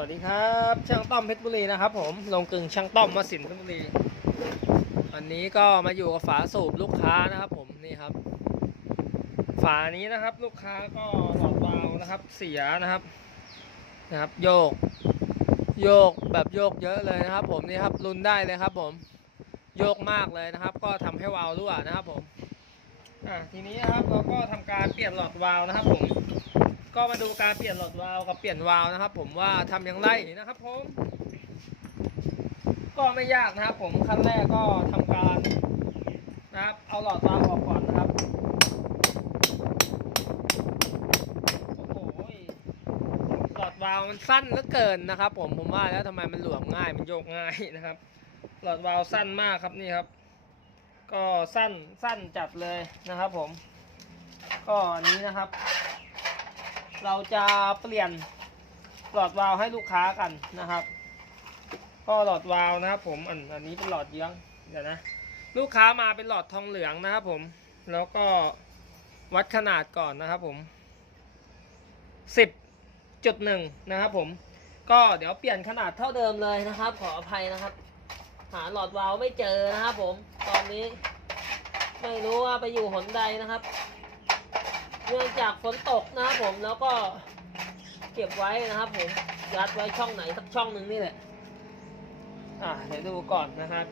วัสดีครับ ช่างต้อมเพชรบุรีนะครับ ผมลงกึ่งช่างต้อมมาสินเพชรบุรีวันนี้ก็มาอยู่กับฝาสูบลูกค้านะครับ ผมนี่ครับ ฝานี้นะครับ ลูกค้าก็หลอดวาล์วนะครับ เสียนะครับนะครับ โยก โยกแบบโยกเยอะเลยนะครับ ผมนี่ครับรุนได้เลยครับ ผมโยกมากเลยนะครับ ก็ทำให้วาล์วรั่วนะครับ ผมอะทีนี้นะครับเราก็ทำการเปลี่ยนหลอดวาล์วนะครับ ผม ก็มาดูการเปลี่ยนหลอดวาล์วกับเปลี่ยนวาล์วนะครับ ผมว่าทำอย่างไรนะครับผม ก็ไม่ยากนะครับ ผมขั้นแรกก็ทำการนะครับ เอาหลอดวาล์วออกก่อนนะครับโอ้โหหลอดวาล์วมันสั้นเหลือเกินนะครับ ผมผมว่าแล้วทำไมมันหลวมง่ายมันโยกง่ายนะครับ หลอดวาล์วสั้นมากครับนี่ครับ ก็สั้นสั้นจัดเลยนะครับ ผม ก็อันนี้นะครับ เราจะเปลี่ยนหลอดวาล์วให้ลูกค้ากันนะครับ ก็หลอดวาล์วนะครับผมอันอันนี้เป็นหลอดเยื้องเดี๋ยวนะ ลูกค้ามาเป็นหลอดทองเหลืองนะครับผมแล้วก็วัดขนาดก่อนนะครับผมสิบจุดหนึ่งนะครับผมก็เดี๋ยวเปลี่ยนขนาดเท่าเดิมเลยนะครับ ขออภัยนะครับ หาหลอดวาล์วไม่เจอนะครับผมตอนนี้ ไม่รู้ว่าไปอยู่หนใดนะครับ เนื่องจากฝนตกนะครับผมแล้วก็เก็บไว้นะครับผมยัดไว้ช่องไหนสักช่องหนึ่งนี่แหละอ่าเดี๋ยวดูก่อนนะครับ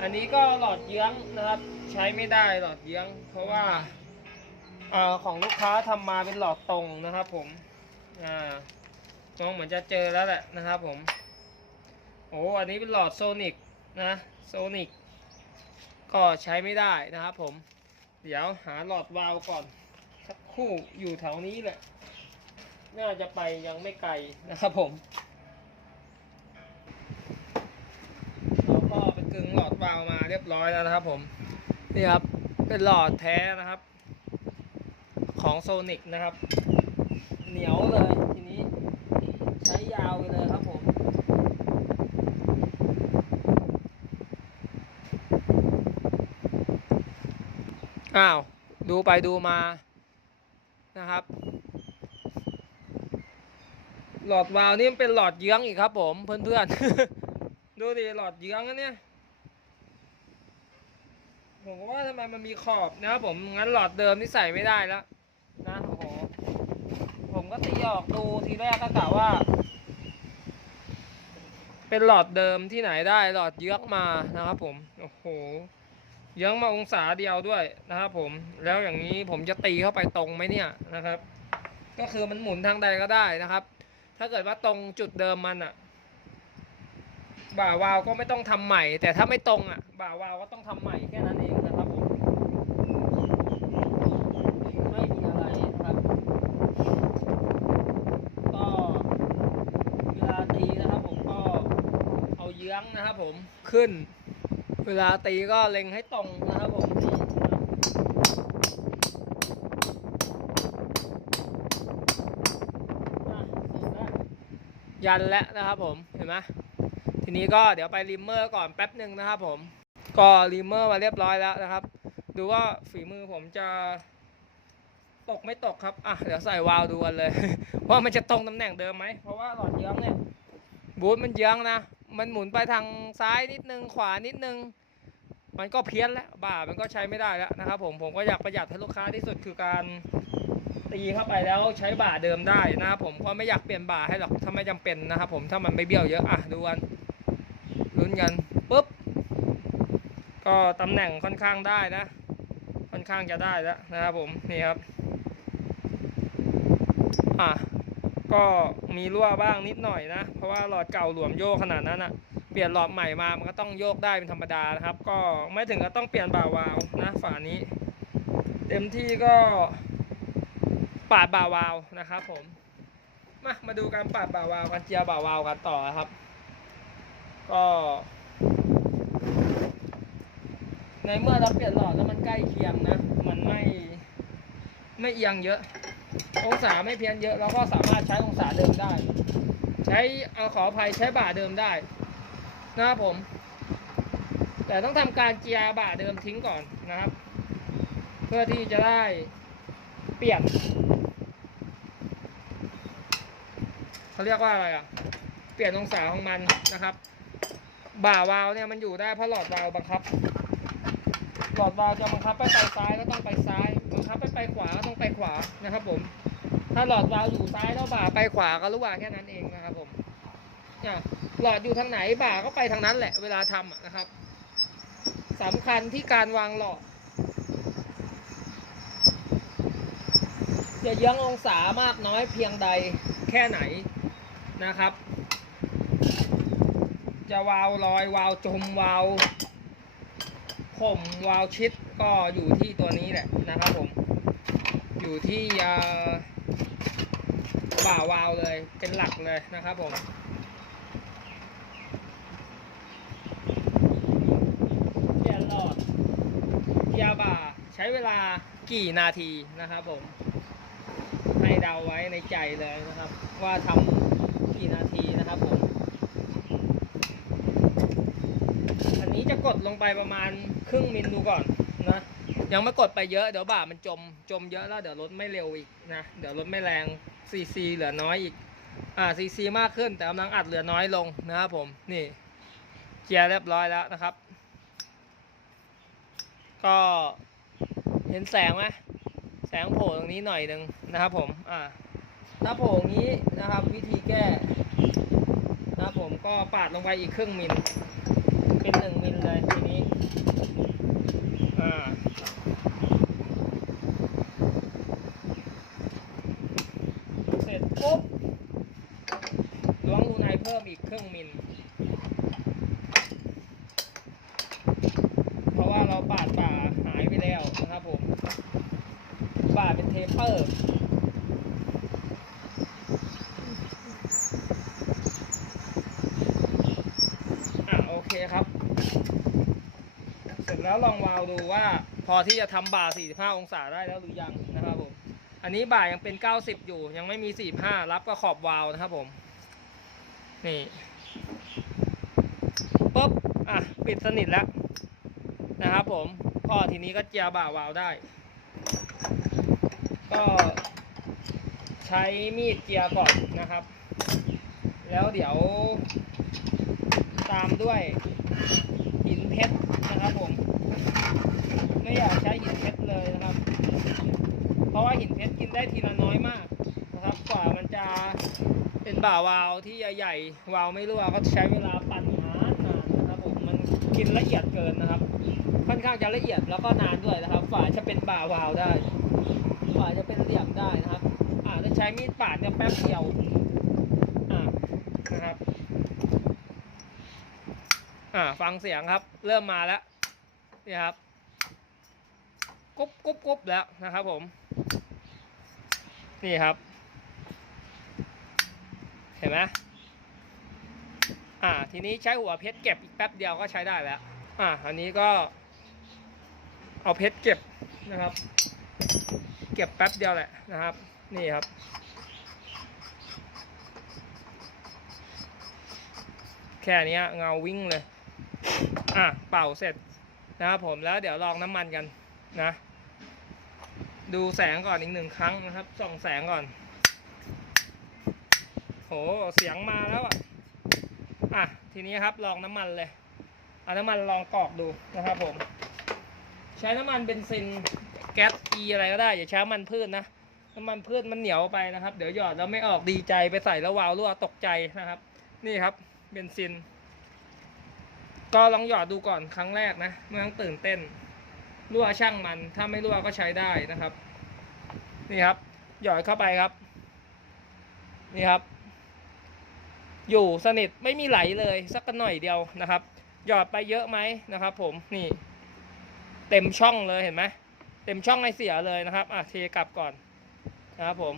อันนี้ก็หลอดเยื้องนะครับ ใช้ไม่ได้หลอดเยื้อง เพราะว่าอ่าของลูกค้าทำมาเป็นหลอดตรงนะครับ ผมอ่าน้องเหมือนจะเจอแล้วแหละนะครับ ผมโอ้อันนี้เป็นหลอดโซนิกนะโซนิกก็ใช้ไม่ได้นะครับผม เดี๋ยวหาหลอดวาล์วก่อน สักคู่อยู่แถวนี้แหละ น่าจะไปยังไม่ไกลนะครับผมเราก็ไปกึงหลอดวาล์วมาเรียบร้อยแล้วนะครับผม นี่ครับ เป็นหลอดแท้นะครับ ของโซนิกนะครับ เหนียวเลยทีนี้ ใช้ยาวไปเลยครับผม อ้าว ดูไปดูมานะครับ หลอดวาล์วนี่มันเป็นหลอดเยื้องอีกครับผมเพื่อนๆ ดูดิหลอดเยื้องนะเนี่ยผมก็ว่าทำไมมันมีขอบนะครับผมงั้นหลอดเดิมนี่ใส่ไม่ได้แล้วนะโอ้โหผมก็ตีออกดูทีแรกก็กะว่า เป็นหลอดเดิมที่ไหนได้หลอดเยื้องมานะครับผม โอ้โห เยื้องมาองศาเดียวด้วยนะครับผมแล้วอย่างนี้ผมจะตีเข้าไปตรงไหมเนี่ยนะครับ ก็คือมันหมุนทางใดก็ได้นะครับ ถ้าเกิดว่าตรงจุดเดิมมันอะบ่าวาวก็ไม่ต้องทำใหม่ แต่ถ้าไม่ตรงอะบ่าวาวก็ต้องทำใหม่แค่นั้นเองนะครับผมไม่มีอะไรนะครับก็เวลาตีนะครับผมก็เอาเยื้องนะครับผมขึ้น เวลาตีก็เล็งให้ตรงนะครับผมยันแล้วนะครับผมเห็นไหมทีนี้ก็เดี๋ยวไปริมเมอร์ก่อนแป๊บหนึ่งนะครับผม ก็ริมเมอร์มาเรียบร้อยแล้วนะครับ ดูว่าฝีมือผมจะตกไม่ตกครับอะเดี๋ยวใส่วาล์วดูกันเลยว่ามันจะตรงตำแหน่งเดิมไหมเพราะว่าหลอดเยื้องเนี่ยบูทมันเยื้องนะ มันหมุนไปทางซ้ายนิดนึงขวานิดนึง มันก็เพี้ยนแล้วบ่ามันก็ใช้ไม่ได้แล้วนะครับผมผมก็อยากประหยัดให้ลูกค้าที่สุดคือการตีเข้าไปแล้วใช้บ่าเดิมได้นะครับผมก็ไม่อยากเปลี่ยนบ่าให้หรอกถ้าไม่จำเป็นนะครับผมถ้ามันไม่เบี้ยวเยอะอะดูกันลุ้นกันปุ๊บก็ตำแหน่งค่อนข้างได้นะ ค่อนข้างจะได้แล้วนะครับผมนี่ครับอะ ก็มีรั่วบ้างนิดหน่อยนะ เพราะว่าหลอดเก่าหลวมโยกขนาดนั้นอะเปลี่ยนหลอดใหม่มามันก็ต้องโยกได้เป็นธรรมดานะครับ ก็ไม่ถึงกับต้องเปลี่ยนบ่าวาวนะฝานี้ เต็มที่ก็ปาดบ่าวาวนะครับ ผมมามาดูการปาดบ่าวาวกันเจียบ่าวาวกันต่อครับ ก็ ในเมื่อเราเปลี่ยนหลอดแล้วมันใกล้เคียงนะ มันไม่ไม่เอียงเยอะ องศาไม่เพี้ยนเยอะเราก็สามารถใช้องศาเดิมได้ ใช้เอาขออภัยใช้บ่าเดิมได้นะครับผม แต่ต้องทำการเจียร์บ่าเดิมทิ้งก่อนนะครับ เพื่อที่จะได้เปลี่ยนเขาเรียกว่าอะไรอะ เปลี่ยนองศาของมันนะครับ บ่าวาล์วเนี่ยมันอยู่ได้เพราะหลอดวาล์วบังคับ หลอดวาล์วจะบังคับไปไปซ้ายก็ต้องไปซ้ายบังคับไปไปขวาก็ต้องไปขวานะครับ ผม ถ้าหลอดวาล์วอยู่ซ้ายแล้วบ่าไปขวาก็รู้ว่าแค่นั้นเองนะครับ ผมเนี่ยหลอดอยู่ทางไหนบ่าก็ไปทางนั้นแหละ เวลาทำนะครับสำคัญที่การวางหลอดจะเยื้ององศามากน้อยเพียงใดแค่ไหนนะครับ จะวาวลอยวาวจมวาว ข่มวาลชิดก็อยู่ที่ตัวนี้แหละนะครับผม อยู่ที่บ่าวาล์วเลยเป็นหลักเลยนะครับผมเปลี่ยนหลอดยาบ่าใช้เวลากี่นาทีนะครับผม ให้เดาไว้ในใจเลยนะครับ ว่าทำกี่นาทีนะครับผม อันนี้จะกด ลงไปประมาณครึ่งมิลดูก่อนนะยังไม่กดไปเยอะเดี๋ยวบ่ามันจมจมเยอะแล้วเดี๋ยวรถไม่เร็วอีกนะเดี๋ยวรถไม่แรงซีซีเหลือน้อยอีกอ่าซีซีมากขึ้นแต่กำลังอัดเหลือน้อยลงนะครับผมนี่เคลียร์เรียบร้อยแล้วนะครับ ก็เห็นแสงไหมแสงโผล่ตรงนี้หน่อยหนึ่งนะครับผมอ่าถ้าโผล่งนี้นะครับวิธีแก้นะครับผมก็ปาดลงไปอีกครึ่งมิล เป็นหนึ่งมิลเลยทีนี้อ่าเสร็จปุ๊บล้วงรูในเพิ่มอีกครึ่งมิล เพราะว่าเราปาดป่าหายไปแล้วนะครับผมปาดเป็นเทปเปอร์ อะโอเคครับ เสร็จแล้วลองวาล์วดูว่าพอที่จะทำบ่า 45 องศาได้แล้วหรือยังนะครับผมอันนี้บ่ายังเป็น 90 อยู่ ยังไม่มี 45 รับกับขอบวาล์วนะครับผม นี่ปุ๊บอะปิดสนิทแล้วนะครับผมก็ทีนี้ก็เจียบ่าวาล์วได้ ก็ใช้มีดเจียก่อนนะครับ แล้วเดี๋ยวตามด้วย หินเพชรนะครับผม ไม่อยากใช้หินเพชรเลยนะครับ เพราะว่าหินเพชรกินได้ทีละน้อยมากนะครับกว่ามันจะเป็นบ่าวาวที่ใหญ่ๆวาวไม่รั่วก็ใช้เวลาปั่นนานๆนนะครับผมมันกินละเอียดเกินนะครับ ค่อนข้างจะละเอียดแล้วก็นานด้วยนะครับฝ่าจะเป็นบ่าวาวได้ฝ่าจะเป็นเหลี่ยมได้นะครับ อ่าถ้าใช้มีดปาดเนี่ยแป๊บเดียวอ่านะครับ อ่าฟังเสียงครับ เริ่มมาแล้วนี่ครับกุ๊บกุ๊บกุ๊บแล้วนะครับผม นี่ครับ เห็นไหมอ่า ทีนี้ใช้หัวเพชรเก็บอีกแป๊บเดียวก็ใช้ได้แล้ว อ่า อันนี้ก็ เอาเพชรเก็บนะครับ เก็บแป๊บเดียวแหละนะครับ นี่ครับ แค่นี้เงาวิ่งเลย อะเป่าเสร็จนะครับผมแล้วเดี๋ยวลองน้ำมันกันนะ ดูแสงก่อนอีกหนึ่งครั้งนะครับ ส่องแสงก่อน โห เสียงมาแล้วอะ อะ ทีนี้ครับลองน้ำมันเลยเอาน้ำมันลองกรอกดูนะครับผม ใช้น้ำมันเบนซินแก๊สอีอะไรก็ได้ อย่าใช้น้ำมันพืชนะน้ำมันพืชมันเหนียวไปนะครับ เดี๋ยวหยอดแล้วไม่ออกดีใจไปใส่แล้ววาวรั่วตกใจนะครับ นี่ครับเบนซิน ก็ลองหยอดดูก่อนครั้งแรกนะไม่ต้องตื่นเต้นรั่วช่างมัน ถ้าไม่รั่วก็ใช้ได้นะครับ นี่ครับ หยอดเข้าไปครับ นี่ครับ อยู่สนิทไม่มีไหลเลยสักหน่อยเดียวนะครับ หยอดไปเยอะไหมนะครับ ผมนี่ เต็มช่องเลยเห็นไหมเต็มช่องให้เสียเลยนะครับอะเทกลับก่อนนะครับผม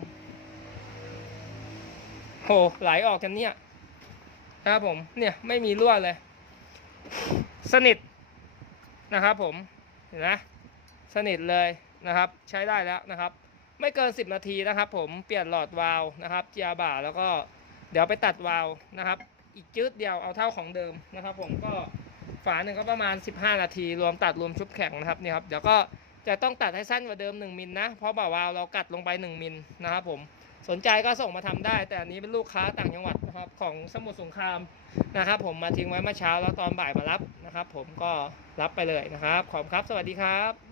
โหไหลออกกันเนี่ยนะครับผมเนี่ยไม่มีรั่วเลย สนิทนะครับผมเห็นไหมสนิทเลยนะครับ ใช้ได้แล้วนะครับ ไม่เกิน 10 นาทีนะครับ ผมเปลี่ยนหลอดวาล์วนะครับเจียบ่าแล้วก็เดี๋ยวไปตัดวาล์วนะครับ อีกจืดเดียวเอาเท่าของเดิมนะครับ ผมก็ฝาหนึ่งก็ประมาณ 15 นาที รวมตัดรวมชุบแข็งนะครับนี่ครับเดี๋ยวก็จะต้องตัดให้สั้นกว่าเดิม 1มิลนะเพราะบ่าวาล์วเรากัดลงไป 1มิลนะครับผม สนใจก็ส่งมาทำได้ แต่อันนี้เป็นลูกค้าต่างจังหวัดนะครับของสมุทรสงครามนะครับ ผมมาทิ้งไว้เมื่อเช้าแล้วตอนบ่ายมารับนะครับ ผมก็รับไปเลยนะครับ ขอบคุณครับ สวัสดีครับ